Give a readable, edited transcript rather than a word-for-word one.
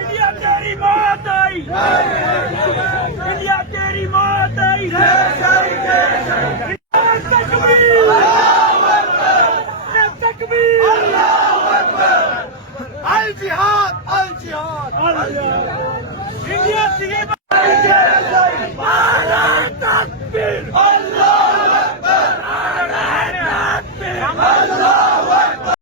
India तेरी मौत आई, India तेरी मौत आई। तकबीर, तकबीर, अल जिहाद, अल जिहाद, इंडिया